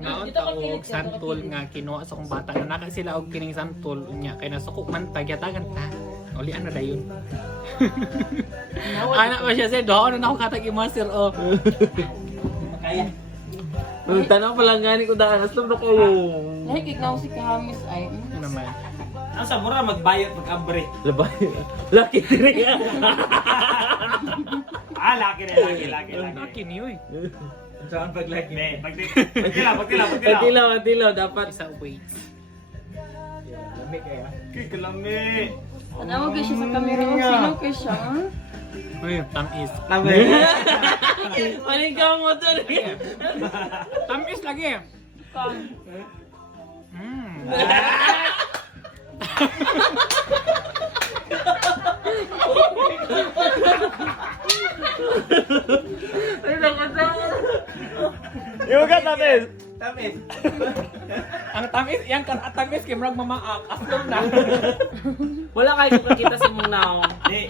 Mga unta og santol nga kinuha sa kong bata na naka sila og kining santol unya kay nasuko man tagyatagan ta. Uli ano dayon. Anak ba siya sa doon na ako katag master oh. Kaya. Tanong pa lang gani ko daan. Aslam na kayo. Nahigig na ako si Kahamis ay. Ano naman. Ang sa mura magbayot mag-abre. Labay. Lucky three. Laki rin, laki. Laki niyo eh. Saan paglaki? Ne, pagtilaw. Pagtilaw. Dapat. Isa weights. Lami kaya. Kalami. Tanawa ka siya sa camera ko. Sino ka siya? Uy, tamis. Lami. Maling ka mo to. Tamis lagi. Kan. Yung ka tamis. Tamis. Ang tamis, yan kan tamis kay murag mamaak. Astom na. Wala kayo kita sa mong naong. Di,